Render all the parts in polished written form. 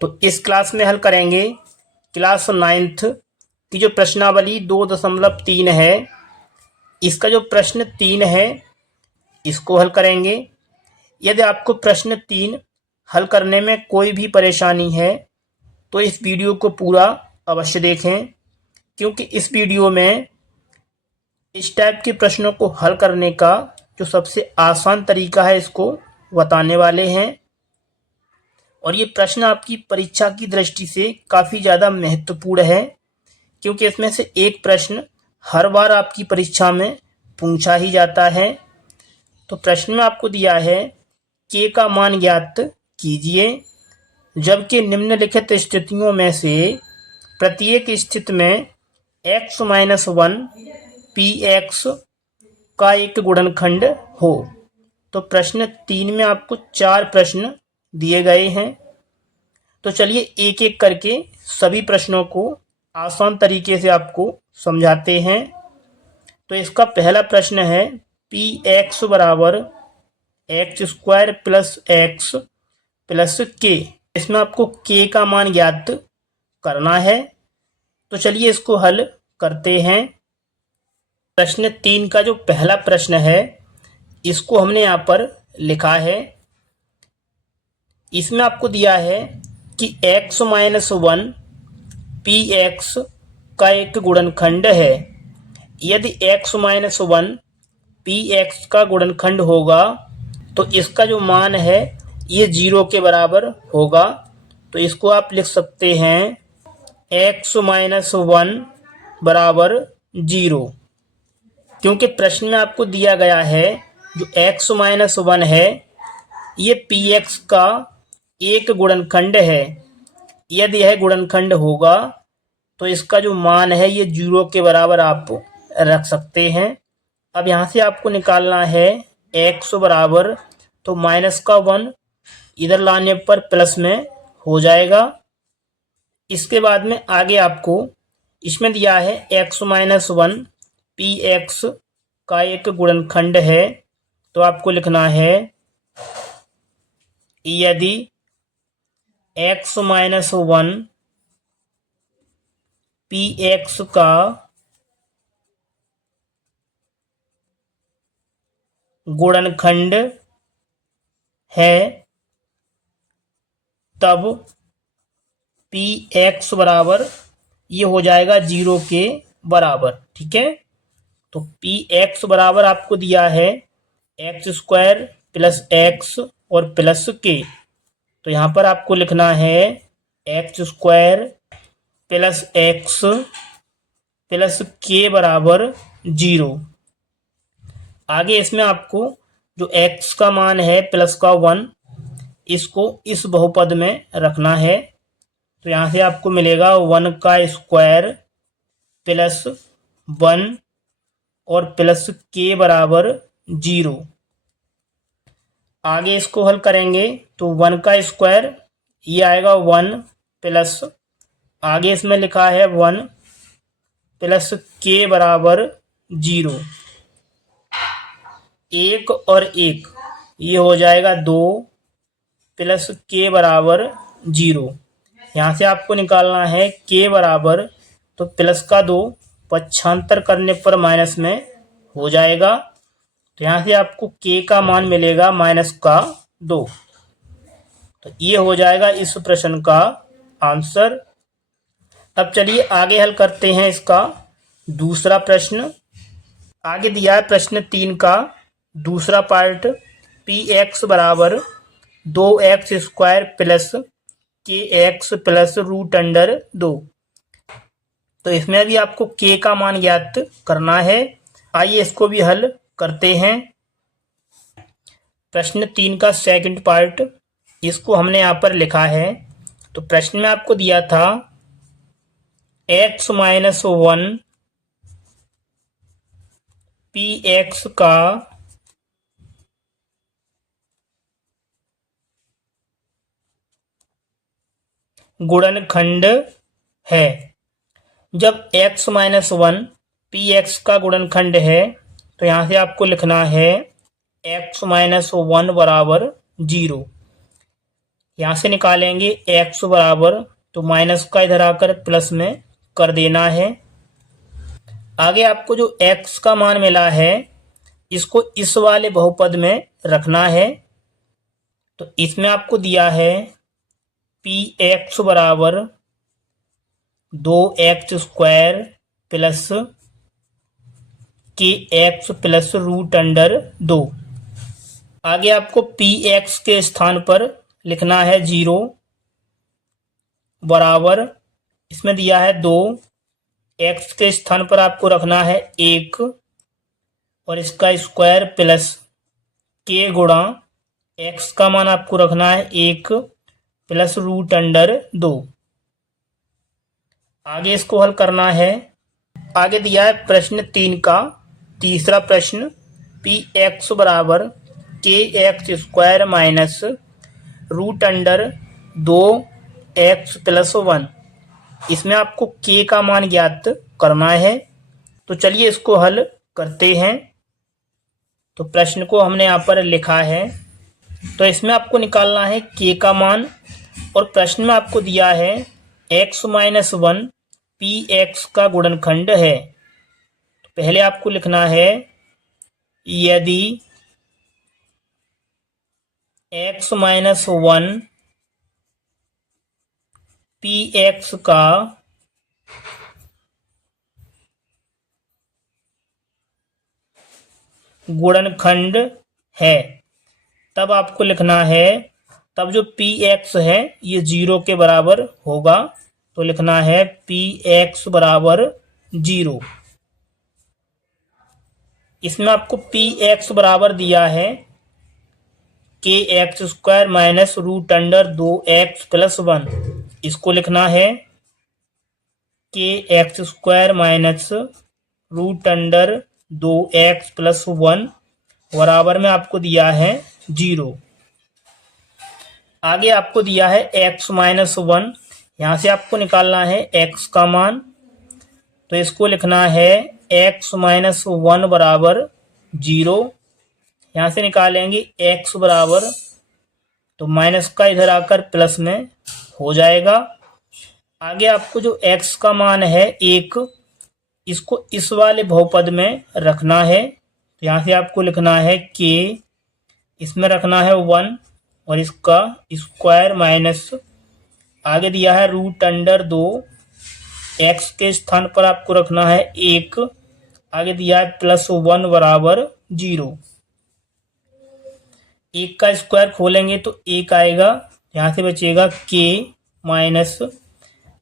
तो इस क्लास में हल करेंगे क्लास 9th की जो प्रश्नावली 2.3 है, इसका जो प्रश्न 3 है इसको हल करेंगे। यदि आपको प्रश्न 3 हल करने में कोई भी परेशानी है तो इस वीडियो को पूरा अवश्य देखें, क्योंकि इस वीडियो में इस टाइप के प्रश्नों को हल करने का जो सबसे आसान तरीका है इसको बताने वाले हैं। और ये प्रश्न आपकी परीक्षा की दृष्टि से काफ़ी ज़्यादा महत्वपूर्ण है, क्योंकि इसमें से एक प्रश्न हर बार आपकी परीक्षा में पूछा ही जाता है। तो प्रश्न में आपको दिया है के का मान ज्ञात कीजिए जबकि निम्नलिखित स्थितियों में से प्रत्येक स्थिति में x-1 px का एक गुणनखंड हो। तो प्रश्न 3 में आपको 4 प्रश्न दिए गए हैं। तो चलिए एक एक करके सभी प्रश्नों को आसान तरीके से आपको समझाते हैं। तो इसका पहला प्रश्न है px बराबर x² plus x plus k। इसमें आपको k का मान ज्ञात करना है। तो चलिए इसको हल करते हैं। प्रश्न 3 का जो पहला प्रश्न है इसको हमने यहाँ पर लिखा है। इसमें आपको दिया है कि x-1 px का एक गुणनखंड है। यदि x-1 px का गुणनखंड होगा तो इसका जो मान है ये 0 के बराबर होगा। तो इसको आप लिख सकते हैं x-1 बराबर 0, क्योंकि प्रश्न में आपको दिया गया है जो x-1 है ये px का एक गुणनखंड है। यदि यह गुणनखंड होगा तो इसका जो मान है ये 0 के बराबर आप रख सकते हैं। अब यहाँ से आपको निकालना है x बराबर, तो -1 इधर लाने पर प्लस में हो जाएगा। इसके बाद में आगे आपको इसमें दिया है x-1 px का एक गुणनखंड है। तो आपको लिखना है यदि x-1 px का गुणनखंड है तब px बराबर ये हो जाएगा 0 के बराबर। ठीक है, तो px बराबर आपको दिया है x² प्लस x और प्लस k। तो यहाँ पर आपको लिखना है x² plus x plus k बराबर 0। आगे इसमें आपको जो x का मान है प्लस का 1, इसको इस बहुपद में रखना है। तो यहाँ से आपको मिलेगा 1 का स्क्वायर प्लस 1 और प्लस k बराबर 0। आगे इसको हल करेंगे तो 1 का स्क्वायर ये आएगा 1 प्लस, आगे इसमें लिखा है 1 प्लस k बराबर 0। 1 और 1 ये हो जाएगा 2 प्लस k बराबर 0। यहाँ से आपको निकालना है k बराबर, तो प्लस का 2 पक्षांतर करने पर माइनस में हो जाएगा। तो यहाँ से आपको k का मान मिलेगा -2। तो ये हो जाएगा इस प्रश्न का आंसर। अब चलिए आगे हल करते हैं इसका दूसरा प्रश्न। आगे दिया है प्रश्न 3 का दूसरा पार्ट px बराबर 2x² प्लस kx प्लस √2। तो इसमें भी आपको k का मान ज्ञात करना है। आइए इसको भी हल करते हैं। प्रश्न 3 का सेकंड पार्ट इसको हमने यहाँ पर लिखा है। तो प्रश्न में आपको दिया था x-1 px का गुणनखंड है। जब x-1 px का गुणनखंड है तो यहाँ से आपको लिखना है x-1 बराबर 0। यहाँ से निकालेंगे x बराबर, तो माइनस का इधर आकर प्लस में कर देना है। आगे आपको जो x का मान मिला है इसको इस वाले बहुपद में रखना है। तो इसमें आपको दिया है px बराबर 2x² प्लस kx प्लस √2। आगे आपको px के स्थान पर लिखना है 0 बराबर, इसमें दिया है 2, x के स्थान पर आपको रखना है 1 और इसका स्क्वायर प्लस k गुणा x का मान आपको रखना है 1 प्लस √2। आगे इसको हल करना है। आगे दिया है प्रश्न 3 का तीसरा प्रश्न, px बराबर kx² माइनस √2x प्लस 1। इसमें आपको k का मान ज्ञात करना है। तो चलिए इसको हल करते हैं। तो प्रश्न को हमने यहाँ पर लिखा है। तो इसमें आपको निकालना है k का मान, और प्रश्न में आपको दिया है x - 1 px का गुणनखंड है। तो पहले आपको लिखना है यदि x - 1 px का गुणनखंड है, तब आपको लिखना है, तब जो px है ये 0 के बराबर होगा। तो लिखना है px बराबर 0। इसमें आपको px बराबर दिया है kx² माइनस √2x प्लस 1। इसको लिखना है kx² माइनस √2x प्लस 1 बराबर में आपको दिया है 0। आगे आपको दिया है x - 1, यहाँ से आपको निकालना है x का मान। तो इसको लिखना है x - 1 बराबर 0। यहाँ से निकालेंगे x बराबर, तो माइनस का इधर आकर प्लस में हो जाएगा। आगे आपको जो x का मान है 1, इसको इस वाले बहुपद में रखना है। तो यहाँ से आपको लिखना है k, इसमें रखना है 1 और इसका स्क्वायर माइनस, आगे दिया है √2, x के स्थान पर आपको रखना है 1, आगे दिया है प्लस 1 बराबर 0। 1 का स्क्वायर खोलेंगे तो 1 आएगा, यहाँ से बचेगा k माइनस,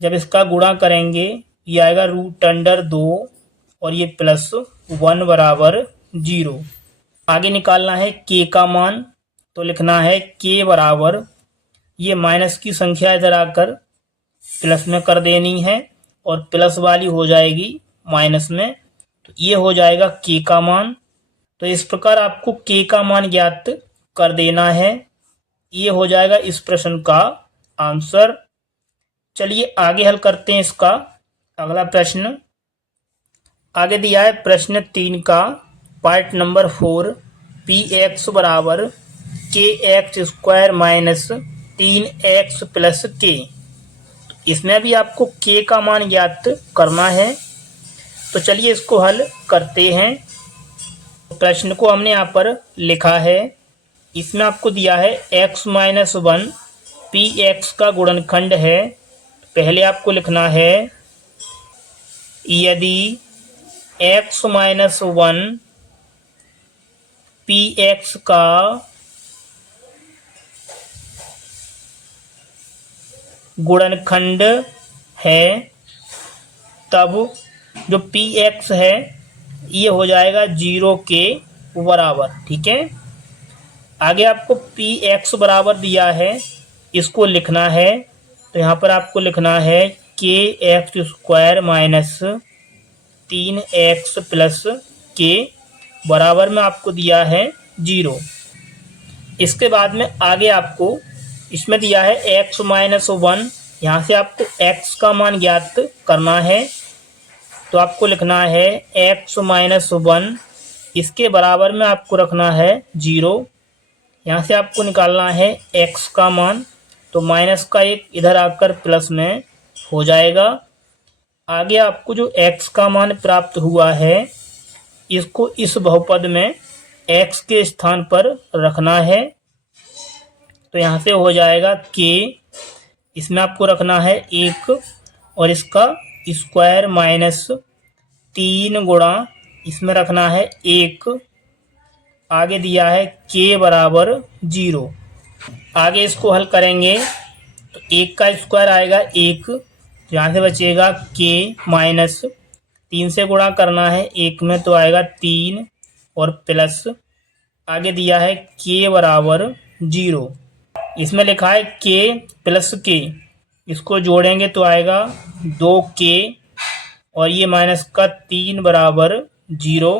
जब इसका गुणा करेंगे ये आएगा √2 और ये प्लस 1 बराबर 0। आगे निकालना है k का मान। तो लिखना है k बराबर, ये माइनस की संख्या इधर आकर प्लस में कर देनी है और प्लस वाली हो जाएगी माइनस में। तो ये हो जाएगा k का मान। तो इस प्रकार आपको k का मान ज्ञात कर देना है। ये हो जाएगा इस प्रश्न का आंसर। चलिए आगे हल करते हैं इसका अगला प्रश्न। आगे दिया है प्रश्न 3 का पार्ट नंबर 4, px बराबर kx² minus 3x plus k। इसमें भी आपको k का मन ज्ञात करना है। तो चलिए इसको हल करते हैं। प्रश्न को हमने यहाँ पर लिखा है। इसमें आपको दिया है x - 1 px का गुणनखंड है। पहले आपको लिखना है यदि x - 1 px का गुणनखंड है, तब जो px है ये हो जाएगा 0 के बराबर। ठीक है, आगे आपको px बराबर दिया है, इसको लिखना है। तो यहाँ पर आपको लिखना है kx² minus 3x plus k बराबर में आपको दिया है 0। इसके बाद में आगे आपको इसमें दिया है x - 1, यहाँ से आपको x का मान ज्ञात करना है। तो आपको लिखना है x - 1, इसके बराबर में आपको रखना है 0। यहाँ से आपको निकालना है x का मान। तो माइनस का 1 इधर आकर प्लस में हो जाएगा। आगे आपको जो x का मान प्राप्त हुआ है इसको इस बहुपद में x के स्थान पर रखना है। तो यहाँ से हो जाएगा k, इसमें आपको रखना है 1 और इसका स्क्वायर माइनस 3 गुणा इसमें रखना है 1। आगे दिया है k बराबर 0। आगे इसको हल करेंगे तो 1 का स्क्वायर आएगा 1, यहाँ से बचेगा k माइनस 3 से गुणा करना है 1 में तो आएगा 3 और प्लस आगे दिया है k बराबर 0। इसमें लिखा है k प्लस k, इसको जोड़ेंगे तो आएगा 2k और ये माइनस का 3 बराबर 0।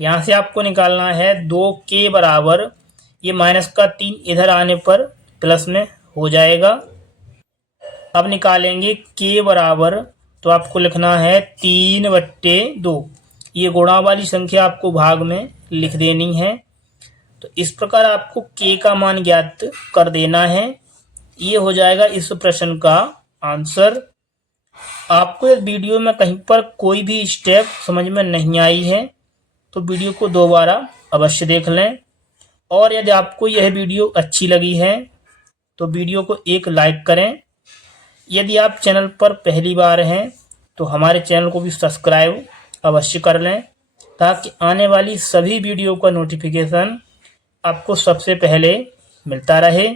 यहाँ से आपको निकालना है 2k बराबर ये माइनस का 3 इधर आने पर प्लस में हो जाएगा। अब निकालेंगे k बराबर, तो आपको लिखना है 3/2। ये गुणा वाली संख्या आपको भाग में लिख देनी है। तो इस प्रकार आपको k का मान ज्ञात कर देना है। ये हो जाएगा इस प्रश्न का आंसर। आपको इस वीडियो में कहीं पर कोई भी स्टेप समझ में नहीं आई है तो वीडियो को दोबारा अवश्य देख लें। और यदि आपको यह वीडियो अच्छी लगी है तो वीडियो को एक लाइक करें। यदि आप चैनल पर पहली बार हैं तो हमारे चैनल को भी सब्सक्राइब अवश्य कर लें ताकि आने वाली सभी वीडियो का नोटिफिकेशन आपको सबसे पहले मिलता रहे।